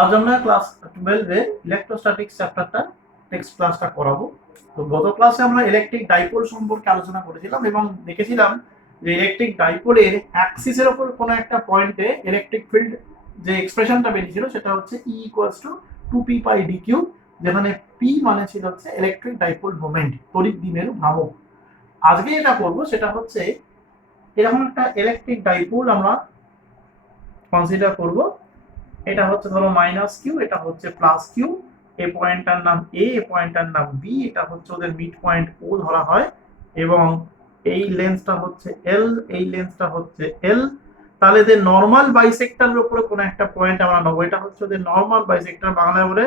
আজ আমরা ক্লাস 12 এ ইলেকট্রোস্ট্যাটিক্স চ্যাপ্টারটা টেক্সট ক্লাসটা করাবো। তো গত ক্লাসে আমরা ইলেকট্রিক ডাইপোল সম্পর্কে আলোচনা করেছিলাম এবং দেখেছিলাম যে ইলেকট্রিক ডাইপোলের অ্যাক্সিসের উপর কোনো একটা পয়েন্টে ইলেকট্রিক ফিল্ড যে এক্সপ্রেশনটা বেরিয়েছিল সেটা হচ্ছে E ইকুয়ালস টু 2p/dq, যেখানে p মানে ছিল হচ্ছে ইলেকট্রিক ডাইপোল মোমেন্ট, তড়িৎ দ্বিমেরু ভ্রামক। আজকে যেটা করবো সেটা হচ্ছে এরকম একটা ইলেকট্রিক ডাইপোল আমরা কনসিডার করব। এটা হচ্ছে ধরো -q, এটা হচ্ছে +q, এই পয়েন্টটার নাম a, এই পয়েন্টটার নাম b, এটা হচ্ছে ওদের মিড পয়েন্ট o ধরা হয় এবং এই লেন্সটা হচ্ছে l, এই লেন্সটা হচ্ছে l। তাহলে এদের নরমাল বাইসেক্টরের উপরে কোনো একটা পয়েন্ট আমরা নেবো, এটা হচ্ছে ওদের নরমাল বাইসেক্টর, বাংলায় বলে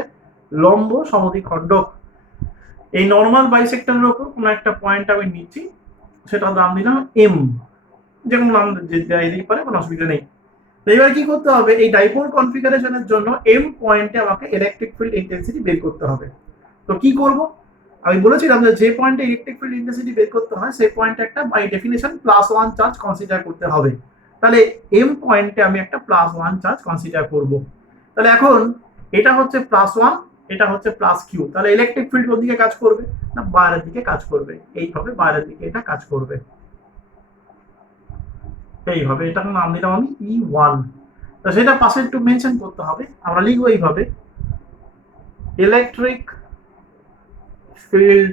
লম্ব সমদ্বিখণ্ডক। এই নরমাল বাইসেক্টরের উপর কোনো একটা পয়েন্ট আমি নিচ্ছি, সেটার নাম দিলাম m, যে কোনো নাম দিতেই পারে, কোনো অসুবিধা নেই। এবার কি করতে হবে, এই ডাইপোল কনফিগারেশনের জন্য এম পয়েন্টে আমাকে ইলেকট্রিক ফিল্ড ইন্টেন্সিটি বের করতে হবে। তো কি করব, আমি বলেছিলাম যে পয়েন্টে ইলেকট্রিক ফিল্ড ইন্টেন্সিটি বের করতে হয় সেই পয়েন্টে একটা বাই ডেফিনেশন +1 চার্জ কনসিডার করতে হবে। তাহলে এম পয়েন্টে আমি একটা +1 চার্জ কনসিডার করব। তাহলে এখন এটা হচ্ছে +1, এটা হচ্ছে +q, তাহলে ইলেকট্রিক ফিল্ড কোন দিকে কাজ করবে না বাইরের দিকে কাজ করবে, এইভাবে বাইরের দিকে এটা কাজ করবে, এইভাবে। এটার নাম দিলাম আমি E1। তো সেটা পাশে একটু মেনশন করতে হবে, আমরা লিখবো এইভাবে, ইলেকট্রিক ফিল্ড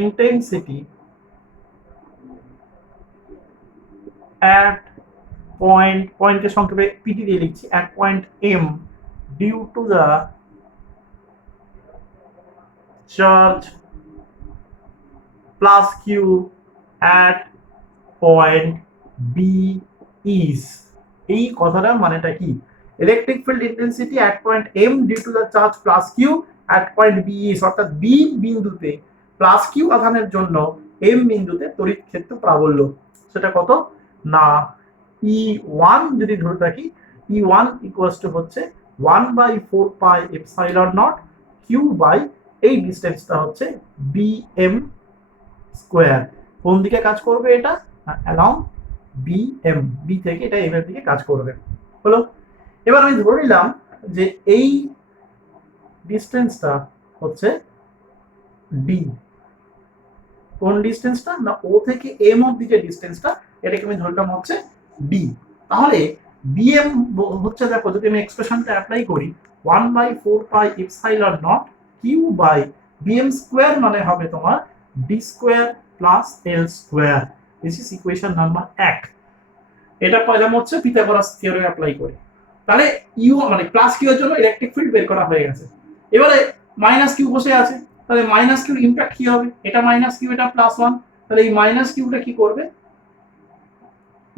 ইন্টেন্সিটি at পয়েন্টের সংক্ষেপে পিটি দিয়ে লিখছি, at point m due to the charge plus q at point b is। এই কথাটার মানেটা কি, electric field intensity at point m due to the charge plus q at point b is, অর্থাৎ b বিন্দুতে plus q আধানের জন্য m বিন্দুতে তড়িৎ ক্ষেত্র প্রাবল্য, সেটা কত না E1 যদি ধরে থাকি, E1 ইকুয়ালস টু হচ্ছে 1/4πε0 q বাই এই ডিসটেন্সটা হচ্ছে bm স্কয়ার। কোন দিকে কাজ করবে এটা, অ্যালং bm, b থেকে এটা m এর দিকে কাজ করবে। হলো, এবার আমি ধরে নিলাম যে এই ডিসটেন্সটা হচ্ছে d। কোন ডিসটেন্সটা না o থেকে m অবধি যে ডিসটেন্সটা, এটাকে আমি ধরলাম হচ্ছে d। তাহলে bm হচ্ছে, দেখো যদি আমি এক্সপ্রেশনটা অ্যাপ্লাই করি, 1/4πε0 q বাই bm স্কয়ার মানে হবে তোমার d square plus l square. This is equation number 1। এটা পেলাম হচ্ছে পিথাগোরাস থিওরেম অ্যাপ্লাই করে। তাহলে ইউ মানে প্লাস কিউ এর জন্য ইলেকট্রিক ফিল্ড বের করা হয়ে গেছে। এবারে মাইনাস কিউ বসে আছে, তাহলে মাইনাস কিউর ইমপ্যাক্ট কি হবে, এটা মাইনাস কিউ, এটা +1, তাহলে এই মাইনাস কিউটা কি করবে,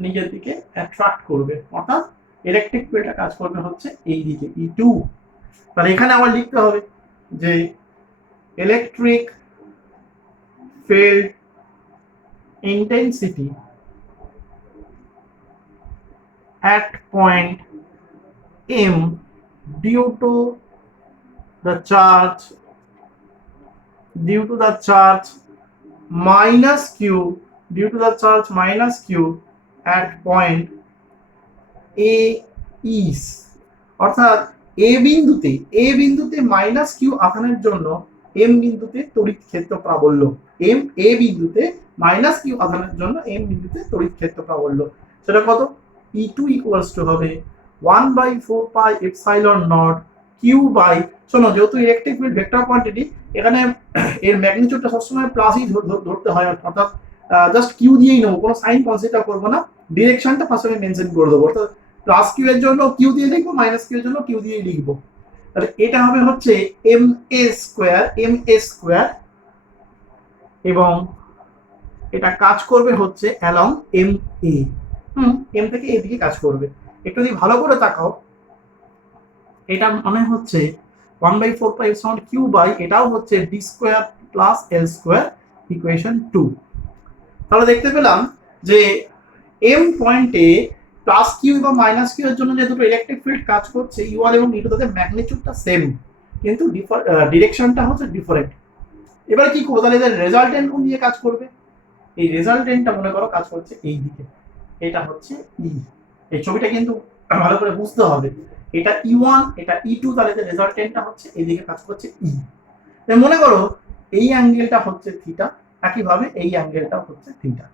নিজের দিকে অ্যাট্রাক্ট করবে, অর্থাৎ ইলেকট্রিক ফিল্ডটা কাজ করবে হচ্ছে এই দিকে E2। তাহলে এখানে আবার লিখতে হবে যে electric field intensity at point m due to the charge minus q, due to the charge minus q at point a is, অর্থাৎ a বিন্দুতে মাইনাস কিউ আধানের জন্য m বিন্দুতে তড়িৎ ক্ষেত্র প্রাবল্য, a বিন্দুতে মাইনাস কিউ আধানের জন্য m বিন্দুতে তড়িৎ ক্ষেত্র প্রাবল্য, সেটা কত, E2 ইকুয়ালস টু হবে 1/4πε0 q বাই, শোনো যেহেতু ইলেকট্রিক ফিল্ড ভেক্টর কোয়ান্টিটি, এখানে এর ম্যাগনিটিউডটা সবসময় প্লাসই ধরতে হয়, অর্থাৎ জাস্ট কিউ দিয়েই নেবো, কোনো সাইন কনসিডার করবো না, ডিরেকশনটা ফার্স্ট আমি মেনশন করে দেবো, অর্থাৎ প্লাস কিউ এর জন্য কিউ দিয়ে লিখবো, মাইনাস কিউ এর জন্য কিউ দিয়ে লিখবো। তাহলে এটা হবে হচ্ছে ma স্কয়ার এবং এটা কাজ করবে হচ্ছে অ্যালং ma, এম থেকে এ দিকে কাজ করবে। একটু যদি ভালো করে তাকাও, এটা মানে হচ্ছে 1/4πε0 q বাই, এটাও হচ্ছে d square plus l square, equation 2। তাহলে দেখতে পেলাম যে m পয়েন্টে প্লাস কিউ এবং মাইনাস কিউ এর জন্য যে দুটো ইলেকট্রিক ফিল্ড কাজ করছে E1 এবং E2, তাদের ম্যাগনিটিউডটা সেম, কিন্তু ডিরেকশনটা হচ্ছে ডিফারেন্ট। এবার কি করবো, তাহলে এদের রেজাল্টেন্ট কোন দিকে কাজ করবে, এই রেজাল্টেন্টটা মনে করো কাজ করছে এই দিকে, এটা হচ্ছে ই। এই ছবিটা কিন্তু ভালো করে বুঝতে হবে, এটা E1 এটা E2, তাহলে রেজাল্টেন্টটা হচ্ছে এইদিকে কাজ করছে E। মনে করো এই অ্যাঙ্গেলটা হচ্ছে থিটা, একইভাবে এই অ্যাঙ্গেলটা হচ্ছে থিটা।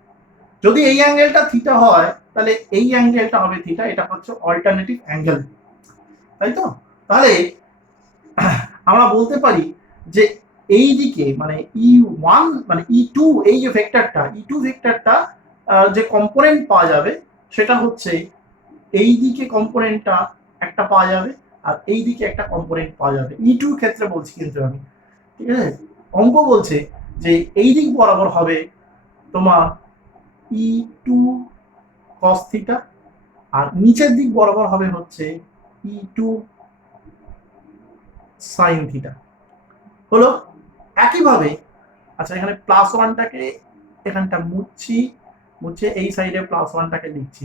যদি এই অ্যাঙ্গেলটা থিটা হয় তাহলে এই অ্যাঙ্গেলটা হবে থিটা, এটা হচ্ছে অল্টারনেটিভ অ্যাঙ্গেল, তাই তো? তাহলে আমরা বলতে পারি যে এই দিকে মানে E1 মানে E2, এই যে ভেক্টরটা E2 ভেক্টরটা যে কম্পোনেন্ট পাওয়া যাবে সেটা হচ্ছে এই দিকে কম্পোনেন্টটা একটা পাওয়া যাবে আর এই দিকে একটা কম্পোনেন্ট পাওয়া যাবে, E2 এর ক্ষেত্রে বলছি কিন্তু আমি, ঠিক আছে? অঙ্ক বলছে যে এই দিক বরাবর হবে তোমার E2 cos থিটা আর নিচের দিক বরাবর হবে হচ্ছে E2 sin থিটা। হলো একইভাবে, আচ্ছা এখানে +1টাকে এখানটা মুছে এই সাইডে +1টাকে লিখছি,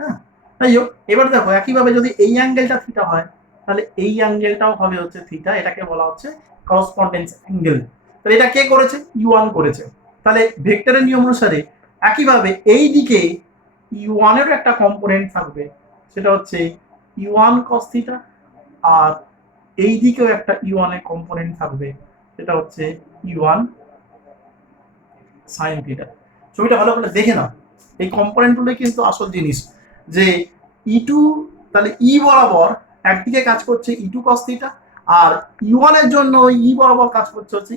হ্যাঁ? তাই হোক, এবার দেখো একইভাবে যদি এই অ্যাঙ্গেলটা থিটা হয় তাহলে এই অ্যাঙ্গেলটাও হবে হচ্ছে থিটা, এটাকে বলা হচ্ছে করসপন্ডেন্স অ্যাঙ্গেল। তাহলে এটা কে করেছে? E1 করেছে। তাহলে ভেক্টরের নিয়ম অনুসারে একইভাবে এই দিকে E1 এর একটা কম্পোনেন্ট থাকবে, সেটা হচ্ছে E1 cos থিটা, আর এই দিকেও একটা E1 এর কম্পোনেন্ট থাকবে, সেটা হচ্ছে E1 sin থিটা। ছবিটা ভালো করে দেখে নাও, এই কম্পোনেন্টগুলো কিন্তু আসল জিনিস। যে E2 তাহলে E বরাবর একদিকে কাজ করছে E2 cos থিটা, আর E1 এর জন্য E বরাবর কাজ করছে হচ্ছে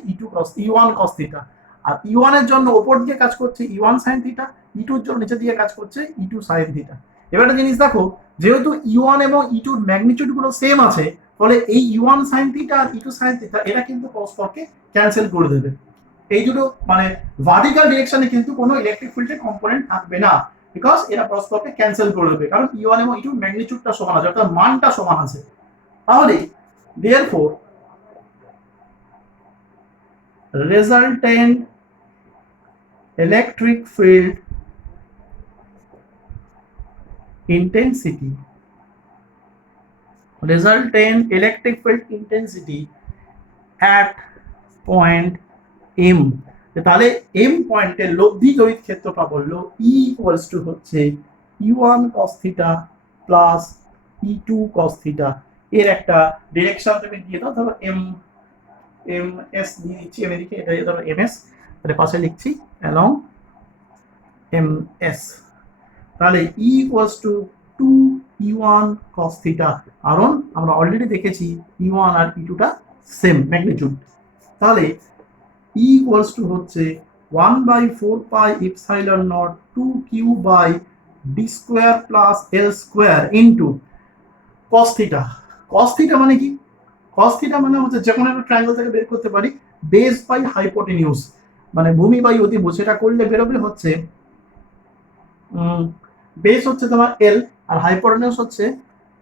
E1 cos থিটা, আর E1 এর জন্য ওপর দিকে কাজ করছে E1 sin থিটা, E2 এর জন্য নিচের দিকে কাজ করছে E2 sin থিটা। এবার একটা জিনিস দেখো, যেহেতু E1 এবং E2 এর ম্যাগনিটিউড গুলো সেম আছে, ফলে এই E1 sin থিটা আর E2 sin থিটা এরা কিন্তু পরস্পরকে ক্যান্সেল করে দেবে। এই দুটো মানে ভার্টিক্যাল ডিরেকশনে কিন্তু কোনো ইলেকট্রিক ফিল্ডের কম্পোনেন্ট থাকবে না, বিকজ এরা পরস্পরকে ক্যান্সেল করে দেবে, কারণ E1 এবং E2 ম্যাগনিটিউডটা সমান আছে, অর্থাৎ মানটা সমান আছে। তাহলে therefore resultant electric field intensity at point M, তাহলে M পয়েন্টের লব্ধি তড়িৎ ক্ষেত্রটা বললো E ইকুয়ালস টু হচ্ছে E1 cos theta plus E2 cos theta. এর একটা ডিরেকশন তুমি দিয়ে দাও, ধরো MS দিয়ে দিচ্ছি, আমি এদিকে এটা ধরো MS, তাহলে পাশে লিখছি অ্যালং MS। তাহলে E equals to 2E1 cos theta, কারণ আমরা অলরেডি দেখেছি E1 আর E2টা সেম ম্যাগনিটিউড। তাহলে E ইকুয়ালস টু হচ্ছে 1/4 pi epsilon naught 2Q by d square plus L square into cos theta. cos theta মানে কি? cos থিটা মানে হচ্ছে যে কোনো একটা ট্রায়াঙ্গেল থেকে বের করতে পারি বেস বাই হাইপোটেনিউস, মানে ভূমি বাই অতিভুজ, সেটা করলে বেরোবে হচ্ছে বেস হচ্ছে তোমার L আর হাইপোটেনিউস হচ্ছে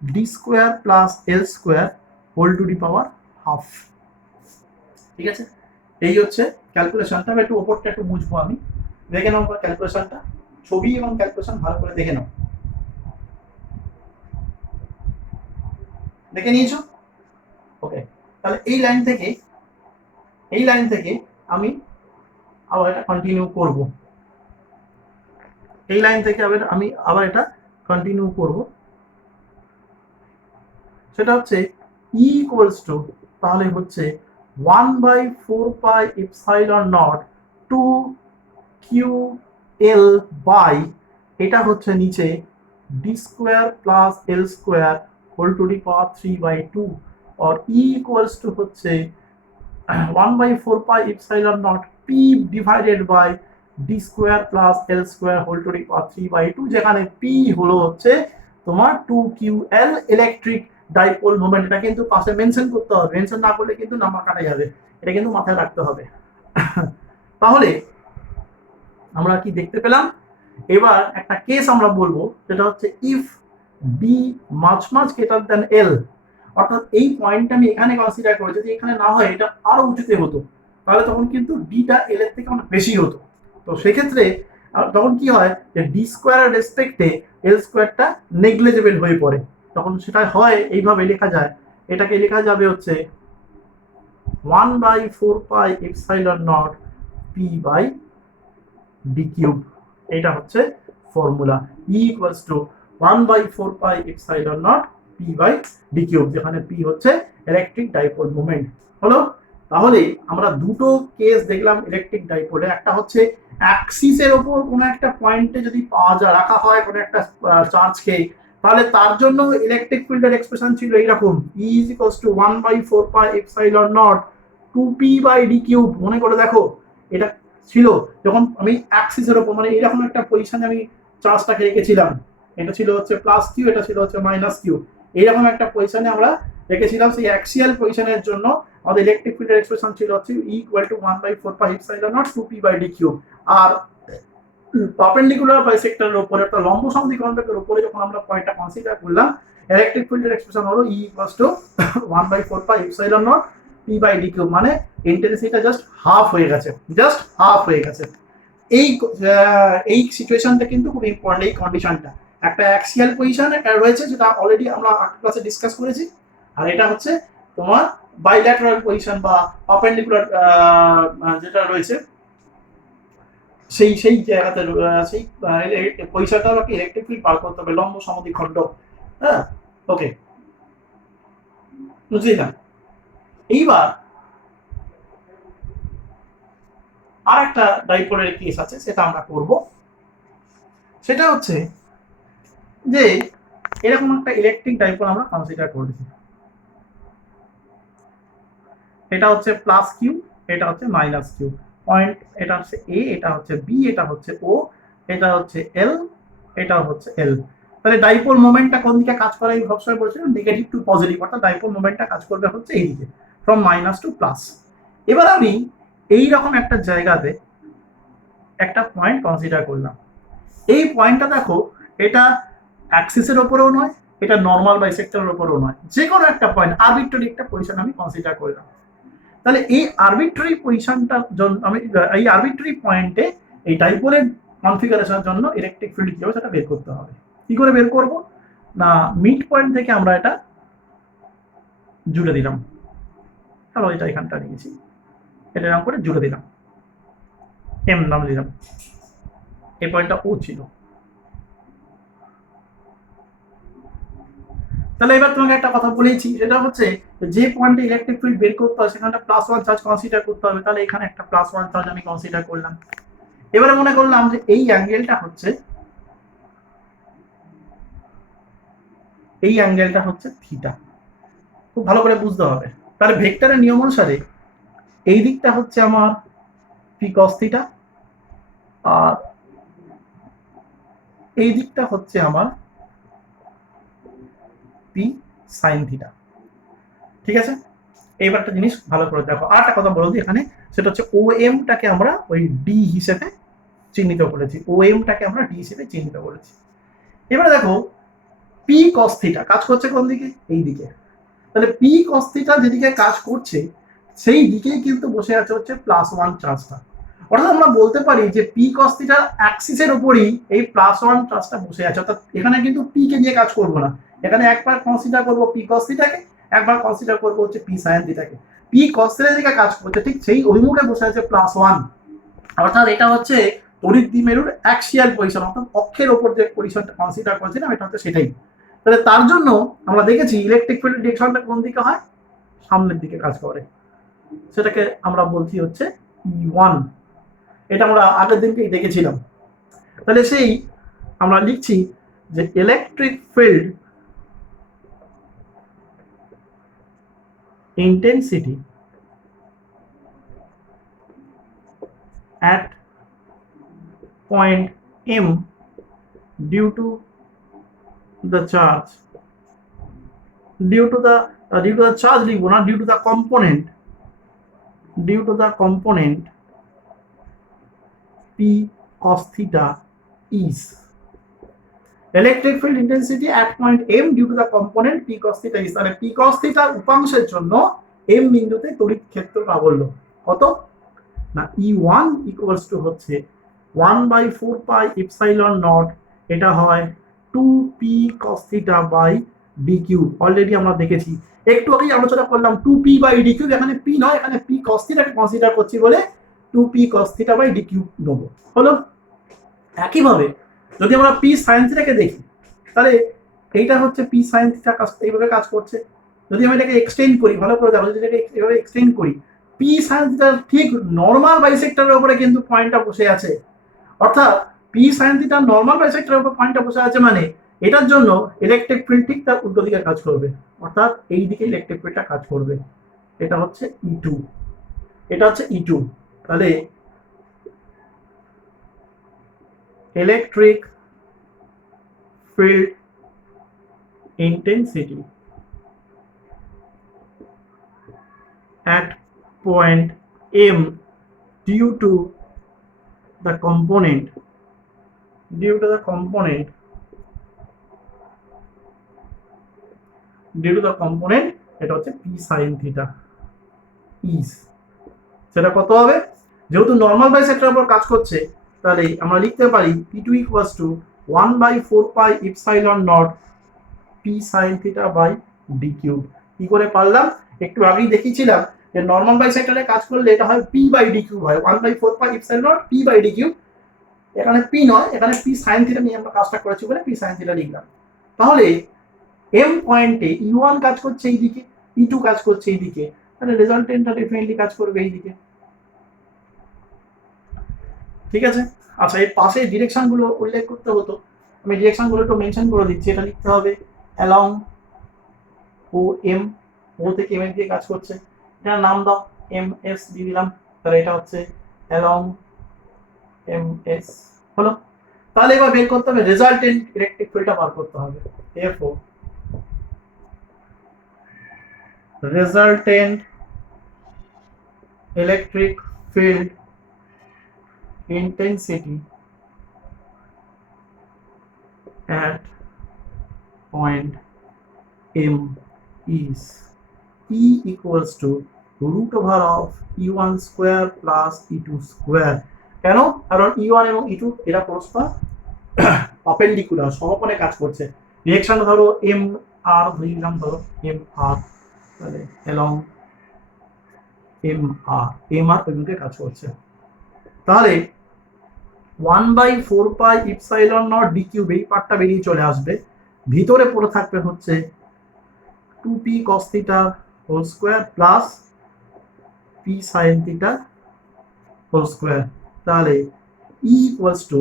d square plus L square whole to the power half. ঠিক আছে, এই হচ্ছে ক্যালকুলেশনটা। আমি একটু ওপরটা একটু বুঝবো, আমি দেখে নাও ক্যালকুলেশনটা, ছবি এবং ক্যালকুলেশন ভালো করে দেখে নাও। দেখে নিয়েছো? ওকে, তাহলে এই লাইন থেকে আমি আবার এটা কন্টিনিউ করব, এই লাইন থেকে আমি আবার এটা কন্টিনিউ করব। সেটা হচ্ছে E ইকুয়ালস টু, তাহলে হচ্ছে 1/4 pi epsilon not 2QL by, এটা হচ্ছে নিচে d square plus L square whole to the power 3/2, और E ইকুয়ালস টু হচ্ছে 1/4 pi epsilon naught P divided by d square plus L square whole to the power 3/2, যেখানে P হলো হচ্ছে তোমার 2QL electric dipole moment. এটা কিন্তু পাশে mention করতে হবে, মেনশন না করলে কিন্তু নাম্বার কাটা যাবে, এটা কিন্তু মাথায় রাখতে হবে। তাহলে আমরা কি দেখতে পেলাম? এবার একটা কেস আমরা বলবো, সেটা হচ্ছে if B much greater than L, অর্থাৎ এই পয়েন্টটা আমি এখানে কনসিডার করি, যদি এখানে না হয় এটা আরো উঁচুতে হতো, তাহলে তখন কিন্তু ডিটা এল এর থেকে অনেক বেশি হতো। তো সেক্ষেত্রে তখন কি হয় যে ডি স্কোয়ারের রেসপেক্টে এল স্কোয়ারটা নেগলিজেবল হয়ে পড়ে, তখন সেটা হয় এইভাবে লেখা যায়, এটাকে লেখা যাবে হচ্ছে 1/4 pi epsilon naught p by d cube. এটা হচ্ছে formula, E equals to 1/4 pi epsilon naught P p by d cube, যেখানে পি হচ্ছে ইলেকট্রিক ডাইপোল মোমেন্ট। হলো? তাহলে আমরা দুটো কেস দেখলাম ইলেকট্রিক ডাইপোলে। একটা হচ্ছে অ্যাক্সিসের ওপর কোনো একটা পয়েন্টে যদি পাওয়া যায়, রাখা হয় কোনো একটা চার্জকে, তাহলে তার জন্য ইলেকট্রিক ফিল্ডের এক্সপ্রেশন ছিল এইরকম, E is equals to 1/4 pi epsilon naught 2p by d cube. মনে করে দেখো, এটা ছিল যখন আমি অ্যাক্সিসের ওপর, মানে এরকম একটা পজিশনে আমি চার্জটাকে রেখেছিলাম, এটা ছিল হচ্ছে প্লাস কিউ, এটা ছিল হচ্ছে মাইনাস কিউ, এইরকম একটা পজিশনে আমরা রেখেছিলাম। সেই অ্যাক্সিয়াল পজিশনের জন্য আমাদের ইলেকট্রিক ফিল্ডের এক্সপ্রেশন ছিল হচ্ছে E equal to 1/4 pi epsilon naught 2p by d কিউব। আর পারপেন্ডিকুলার বাইসেক্টরের উপরে, একটা লম্ব সমদ্বিখণ্ডকের উপরে যখন আমরা পয়েন্টটা কনসিডার করলাম, ইলেকট্রিক ফিল্ডের এক্সপ্রেশন হলো E equals to 1/4 pi epsilon naught p by d cube, মানে ইন্টেন্সিটিটা জাস্ট হাফ হয়ে গেছে, জাস্ট হাফ হয়ে গেছে। এই সিচুয়েশনটা কিন্তু খুব ইম্পর্টেন্ট, এই কন্ডিশনটা। একটা অ্যাক্সিয়াল পজিশন রয়েছে, যেটা অলরেডি আমরা আগের ক্লাসে ডিসকাস করেছি, আর এটা হচ্ছে তোমার বাইল্যাটারাল পজিশন বা পারপেন্ডিকুলার যেটা রয়েছে, সেই জায়গাতে সেই পয়সাটা আমাকে ইলেকট্রিক ফিল্ড বার করতে হবে, লম্ব সমদ্বিখণ্ড। হ্যাঁ, ওকে, বুঝলি না? এইবার আর একটা ডাইপোলের কেস আছে, সেটা আমরা করব। সেটা হচ্ছে যে এরকম একটা ইলেকট্রিক ডাইপোল আমরা কনসিডার করেছি, এটা হচ্ছে প্লাস কিউ, এটা হচ্ছে মাইনাস কিউ পয়েন্ট, এটা হচ্ছে এ, এটা হচ্ছে বি, এটা হচ্ছে ও, এটা হচ্ছে এল, এটা হচ্ছে এল। তাহলে ডাইপোল মোমেন্টটা কোন দিকে কাজ করে আমি সবসময় বলছিলাম, নেগেটিভ টু পজিটিভ, অর্থাৎ ডাইপোল মোমেন্টটা কাজ করবে হচ্ছে এইদিকে, ফ্রম মাইনাস টু প্লাস। এবার আমি এইরকম একটা জায়গাতে একটা পয়েন্ট কনসিডার করলাম। এই পয়েন্টটা দেখো, এটা অ্যাক্সিসের ওপরেও নয়, এটা নর্মাল বাইসেক্টরের ওপরেও নয়, যে কোনো একটা পয়েন্ট, আরবিট্রারি একটা পজিশন আমি কনসিডার করলাম। তাহলে এই আরবিট্রারি পজিশনটার জন্য আমি এই আরবিট্রারি পয়েন্টে এই ডাইপোলের কনফিগারেশনের জন্য ইলেকট্রিক ফিল্ড কি হবে সেটা বের করতে হবে। কি করে বের করব না, মিড পয়েন্ট থেকে আমরা এটা জুড়ে দিলাম, তাহলে এটা এখানটা নিয়েছি, এটা এরকম করে জুড়ে দিলাম, এম নাম দিলাম, এই পয়েন্টটা ও ছিল। তাহলে এবার তোমাকে একটা কথা বলেছি, সেটা হচ্ছে যে পয়েন্টে ইলেকট্রিক ফিল্ড বের করতে হয় সেখানে প্লাস ওয়ান চার্জ কনসিডার করতে হবে। তাহলে এখানে একটা প্লাস ওয়ান চার্জ আমি কনসিডার করলাম। এবারে মনে করলাম যে এই অ্যাঙ্গেলটা হচ্ছে থিটা, খুব ভালো করে বুঝতে হবে। তাহলে ভেক্টরের নিয়ম অনুসারে এই দিকটা হচ্ছে আমার পি কস থিটা, আর এই দিকটা হচ্ছে আমার পি সাইন থিটা। ঠিক আছে, এইবার একটা জিনিস ভালো করে দেখো, আর একটা কথা বলো দিই এখানে, সেটা হচ্ছে ও এমটাকে আমরা ওই ডি হিসেবে চিহ্নিত করেছি, ও এমটাকে আমরা ডি হিসেবে চিহ্নিত করেছি। এবারে দেখো পি কস থিটা কাজ করছে কোন দিকে, এই দিকে। তাহলে পি কস থিটা যেদিকে কাজ করছে সেই দিকেই কিন্তু বসে আছে হচ্ছে প্লাস ওয়ান চার্জটা। অর্থাৎ আমরা বলতে পারি যে পি কস থিটার অ্যাক্সিসের উপরই এই প্লাস ওয়ান চার্জটা বসে আছে। অর্থাৎ এখানে কিন্তু পি কে নিয়ে কাজ করবো না, এখানে একবার কনসিডার করবো পি কস থিটাকে, একবার কনসিডার করবো হচ্ছে পি সাইন থিটাকে। পি কস থিটার দিকে কাজ করছে, ঠিক সেই অভিমুখে বসে আছে প্লাস ওয়ান। অর্থাৎ এটা হচ্ছে তড়িৎ দ্বিমেরুর অ্যাক্সিয়াল পজিশন, অর্থাৎ অক্ষের ওপর যে পজিশনটা কনসিডার করেছিলাম এটা হচ্ছে সেটাই। তাহলে তার জন্য আমরা দেখেছি ইলেকট্রিক ফিল্ড ডিরেকশনটা কোন দিকে হয়, সামনের দিকে কাজ করে, সেটাকে আমরা বলছি হচ্ছে E1। এটা আমরা আগের দিনকেই দেখেছিলাম। তাহলে সেই আমরা লিখছি যে electric field intensity at point M due to the charge, due to the charge লিখবো না, due to the component P cos theta is electric field intensity at point M due to the component P cos theta is। তাহলে P cos theta উপাংশের জন্য M বিন্দুতে তড়িৎ ক্ষেত্র প্রাবল্য কত না, E1 equals to হচ্ছে 1/4 pi epsilon naught, এটা হয় 2p cos theta by d cube। Already আমরা দেখেছি, একটু আগেই আলোচনা করলাম 2p by d cube, এখানে p নয়, এখানে p cos theta কনসিডার করছি বলে 2p cos theta by d cube নেব। হলো? একইভাবে যদি আমরা p sin theta কে দেখি, তাহলে এইটা হচ্ছে পি সাইন থিটা এইভাবে কাজ করছে। যদি আমি এটাকে এক্সটেন্ড করি, ভালো করে দেখো, যদি এটাকে এভাবে এক্সটেন্ড করি, পি সাইন থিটার ঠিক নর্মাল বাইসেক্টরের উপরে কিন্তু পয়েন্টটা বসে আছে। অর্থাৎ পি সাইন থিটার নর্মাল বাইসেক্টরের উপর পয়েন্টটা বসে আছে, মানে এটার জন্য ইলেকট্রিক ফিল্ড ঠিক তার উল্টো দিকে কাজ করবে, অর্থাৎ এই দিকে ইলেকট্রিক ফিল্ডটা কাজ করবে। এটা হচ্ছে E2, এটা হচ্ছে E2। তাহলে electric field intensity at point M due to the component এটা হচ্ছে p sin theta is, সেটা কত হবে? যেহেতু নর্মাল বাইসেক্টরের উপর কাজ করছে, তাহলে আমরা লিখতে পারি P2 equals to 1/4 pi epsilon naught p sin theta by d cube। কি করে পারলাম? একটু আগেই দেখিয়েছিলাম যে নর্মাল বাইসেক্টরে কাজ করলে এটা হয় p by d cube হয়, 1/4 pi epsilon naught p by d cube। এখানে p নয়, এখানে p sin theta নিয়ে আমরা কাজটা করেছি বলে p sin theta লিখলাম। তাহলে m পয়েন্টে E1 কাজ করছে এই দিকে, E2 কাজ করছে এই দিকে, তাহলে রেজাল্টেন্টটা ডেফিনেটলি কাজ করবে এই দিকে। ঠিক আছে। আচ্ছা, এর পাশে ডিরেকশন গুলো উল্লেখ করতে হতো, আমি ডিরেকশন গুলো একটু মেনশন করে দিচ্ছি। এটা লিখতে হবে অ্যালং ও এম, ও থেকে এম দিয়ে কাজ করছে, এটার নাম দাও এম এস দিয়ে দিলাম, তাহলে এটা হচ্ছে অ্যালং এম এস হলো। তাহলে এবার বের করতে হবে রেজাল্টেন্ট ইলেকট্রিক ফিল্ডটা বার করতে হবে। therefore resultant electric field intensity at point M is E equals to root over of E1 square plus E2 square। কেন? কারণ E1 এবং E2 এরা পরস্পর পারপেন্ডিকুলার, সমকোণে কাজ করছে। ডিরেকশনটা ধরো এম আর ধরে নিলাম, ধরো এম আর, তাহলে অ্যালং এম আর ওই দিকে কাজ করছে। তাহলে 1/4 pi epsilon naught D cube এই পার্টটা বেরিয়ে চলে আসবে, ভিতরে পড়ে থাকবে হচ্ছে 2p cos theta whole square plus p sin theta whole square. তাহলে E ইকুয়ালস টু,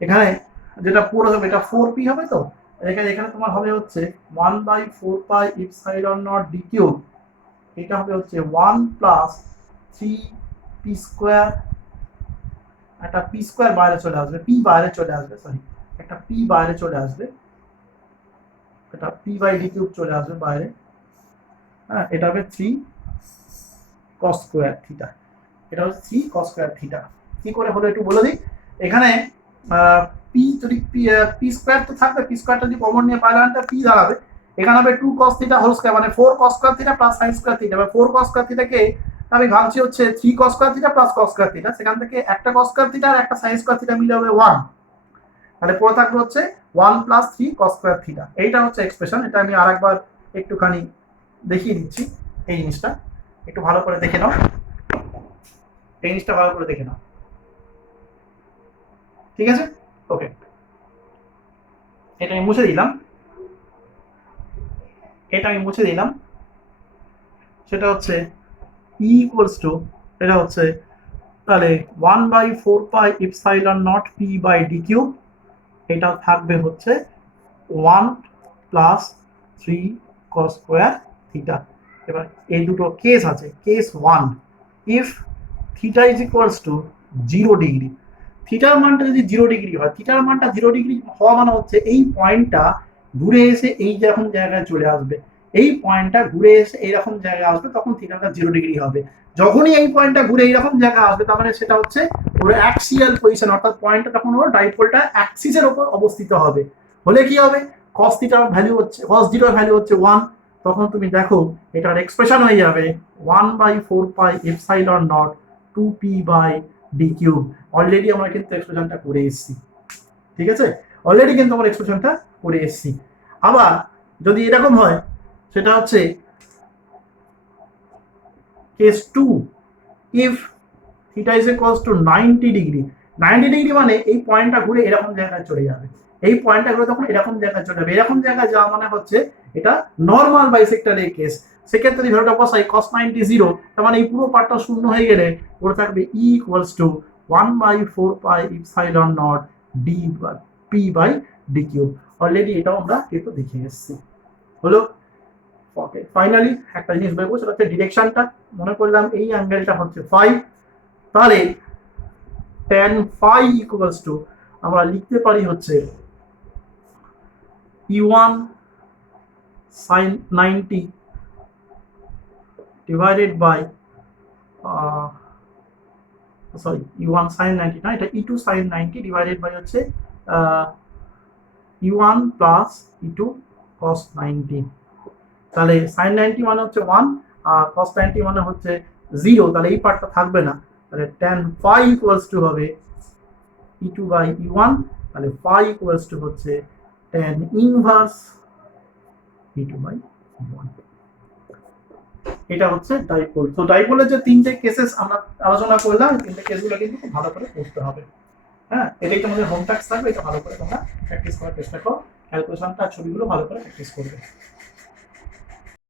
এখানে যেটা পুরো হবে এটা 4p হবে, তো এখানে তোমার হবে হচ্ছে 1/4 pi epsilon naught D cube, এটা হবে হচ্ছে 1 প্লাস 3p স্কয়ার, একটা p স্কয়ার বাইরে চলে আসবে, p বাইরে চলে আসবে, সরি একটা p বাইরে চলে আসবে, এটা p বাই d কিউব চলে আসবে বাইরে। হ্যাঁ, এটা হবে 3 cos স্কয়ার থিটা, এটা হচ্ছে 3 cos স্কয়ার থিটা। কি করে হলো একটু বলে দিই। এখানে p যদি p স্কয়ার তো থাকবে, p স্কয়ারটা যদি কমন নিয়ে বাইরে আনতে p দাঁড়াবে, এখানে হবে 2 cos থিটা হোল স্কয়ার, মানে 4 cos square theta plus sin square theta. বা 4 cos স্কয়ার থিটাকে আমি ভাঙছি হচ্ছে 3 cos square theta plus cos square theta, সেখান থেকে একটা cos স্কয়ার থিটা আর একটা sin স্কয়ার থিটা মিলে হবে 1, তাহলে পুরো থাকবে হচ্ছে 1 প্লাস 3 cos স্কয়ার থিটা। এইটা হচ্ছে এক্সপ্রেশন। এটা আমি আরেকবার একটুখানি দেখিয়ে দিচ্ছি, এই জিনিসটা একটু ভালো করে দেখে নাও, এই জিনিসটা ভালো করে দেখে নাও, ঠিক আছে? ওকে, এটা আমি মুছে দিলাম, সেটা হচ্ছে E ইকুয়ালস টু, এটা হচ্ছে তাহলে 1/4 pi epsilon naught p by d cube, এটা থাকবে হচ্ছে 1 প্লাস 3 cos স্কয়ার থিটা। এবার এই দুটো কেস আছে। Case 1, if theta is equals to 0 degree, থিটার মানটা যদি 0 ডিগ্রি হয়, থিটার মানটা 0 ডিগ্রি হওয়া মানে হচ্ছে এই পয়েন্টটা ঘুরে এসে এই যখন জায়গায় চলে আসবে, এই পয়েন্টটা ঘুরে এসে এইরকম জায়গায় আসবে, তখন থিটাটা 0 ডিগ্রি হবে। যখনই এই পয়েন্টটা ঘুরে এইরকম জায়গায় আসবে, তার মানে সেটা হচ্ছে ওর অ্যাক্সিয়াল পজিশন, অর্থাৎ পয়েন্টটা তখন ওর ডাইপোলটা অ্যাক্সিসের উপর অবস্থিত হবে। হলে কি হবে? cos থিটার ভ্যালু হচ্ছে, cos 0 এর ভ্যালু হচ্ছে 1, তখন তুমি দেখো এটার এক্সপ্রেশন হয়ে যাবে 1/4 pi epsilon naught 2p by d cube. Already আমরা কিন্তু এক্সপ্রেশনটা করে এসেছি, ঠিক আছে? অলরেডি কিন্তু আমরা এক্সপ্রেশনটা করে এসেছি। আবার যদি এরকম হয়, সেটা হচ্ছে case 2, if theta is equals to 90 degree. 90 degree মানে এই পয়েন্টটা ঘুরে এরকম জায়গায় চলে যাবে, এই পয়েন্টগুলো তখন এরকম জায়গায় চলে যাবে। এরকম জায়গায় যাওয়া মানে হচ্ছে এটা নর্মাল বাইসেক্টরের কেস। সেক্ষেত্রে যদি ভ্যালুটা বসাই cos 90 0, তার মানে এই পুরো পার্টটা শূন্য হয়ে গেলে পড়ে থাকবে E equals to 1/4 pi epsilon naught d p by d cube. Already এটাও আমরা কিন্তু দেখে এসেছি। হলো ওকে, ফাইনালি একটা জিনিস বলবো, সেটা হচ্ছে ডিরেকশনটা। মনে করলাম এই অ্যাঙ্গেলটা হচ্ছে ফাই, তাহলে tan phi ইকুয়ালস টু আমরা লিখতে পারি হচ্ছে E1 sin 90 divided by sorry E1 sin 90 না, এটা E2 sin 90 divided by হচ্ছে E1 plus E2 cos 90। তাহলে sin 90 মানে হচ্ছে 1 আর cos 90 মানে হচ্ছে 0, তাহলে এই পার্টটা থাকবে না। তাহলে tan phi ইকুয়ালস টু হবে E2 by E1, তাহলে phi ইকুয়ালস টু হচ্ছে tan inverse E2 by E1। এটা হচ্ছে ডাইপোল। তো ডাইপোলের যে তিনটে কেসেস আমরা আলোচনা করলাম, তিনটে কেসগুলো কিন্তু খুব ভালো করে পড়তে হবে। হ্যাঁ, এটাই তোমাদের হোম টাস্ক থাকবে, এটা ভালো করে তোমরা প্র্যাকটিস করার চেষ্টা করো। ক্যালকুলেশনটা ছবিগুলো ভালো করে প্র্যাকটিস করবে।